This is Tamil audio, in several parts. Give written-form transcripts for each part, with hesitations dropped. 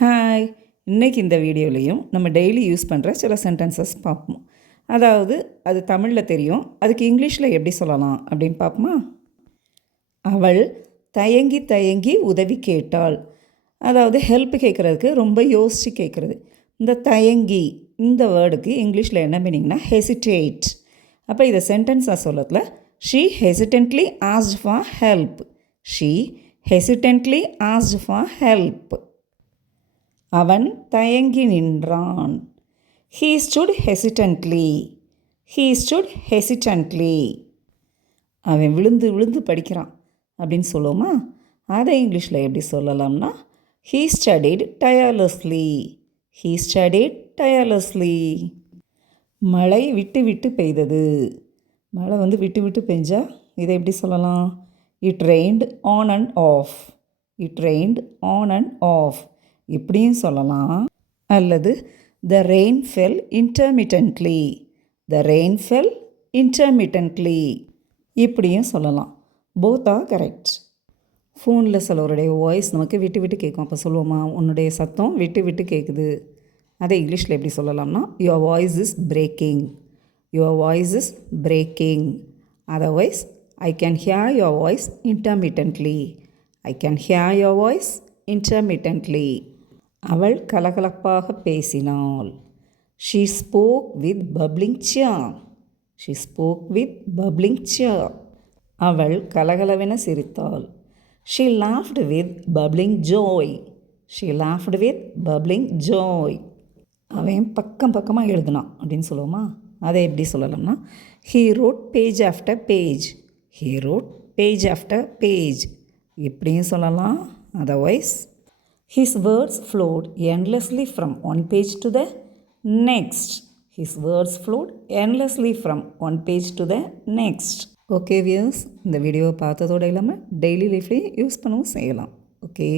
ஹாய், இன்றைக்கி இந்த வீடியோலையும் நம்ம டெய்லி யூஸ் பண்ணுற சில சென்டென்சஸ் பார்ப்போம். அதாவது அது தமிழில் தெரியும், அதுக்கு இங்கிலீஷில் எப்படி சொல்லலாம் அப்படின்னு பார்ப்போமா? அவள் தயங்கி தயங்கி உதவி கேட்டாள். அதாவது ஹெல்ப் கேட்குறதுக்கு ரொம்ப யோசித்து கேட்குறது. இந்த தயங்கி இந்த வேர்டுக்கு இங்கிலீஷில் என்ன மீனிங்னா ஹெசிடேட். அப்போ இதை சென்டென்ஸாக சொல்லத்தில் she hesitantly asked for help. She hesitantly asked for help. அவன் தயங்கி நின்றான். He stood hesitantly. He stood hesitantly. அவன் விழுந்து விழுந்து படிக்கிறான் அப்படின்னு சொல்லுவோமா? அதை இங்கிலீஷில் எப்படி சொல்லலாம்னா He studied tirelessly. He studied tirelessly. மழை விட்டு விட்டு பெய்தது. மழை விட்டு விட்டு பெஞ்சா இதை எப்படி சொல்லலாம்? It rained on and off. It rained on and off. இப்படியும் சொல்லலாம். அல்லது the rain fell intermittently. The rain fell intermittently. இப்படியும் சொல்லலாம். both are correct. ஃபோனில் சிலருடைய வாய்ஸ் நமக்கு விட்டு விட்டு கேட்கும். அப்போ சொல்லுவோமா, உன்னுடைய சத்தம் விட்டு விட்டு கேட்குது. அதை இங்கிலீஷில் எப்படி சொல்லலாம்னா your voice is breaking. Your voice is breaking. Otherwise, I can hear your voice intermittently. I can hear your voice intermittently. அவள் கலகலப்பாக பேசினாள். She spoke with bubbling cheer. She spoke with bubbling cheer. அவள் கலகலவென சிரித்தாள். She laughed with bubbling joy. She laughed with bubbling joy. அவன் பக்கம் பக்கமாக எழுதுனான் அப்படின்னு சொல்லுவோமா? அதை எப்படி சொல்லலாம்னா he wrote page after page. He wrote page after page. இப்படியும் சொல்லலாம். Otherwise, his words flowed endlessly from one page to the next. His words flowed endlessly from one page to the next. Okay views, இந்த வீடியோவை பார்த்ததோடு இல்லாமல் டெய்லி லைஃப்லேயும் யூஸ் பண்ணவும் செய்யலாம். ஓகே,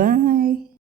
பாய்.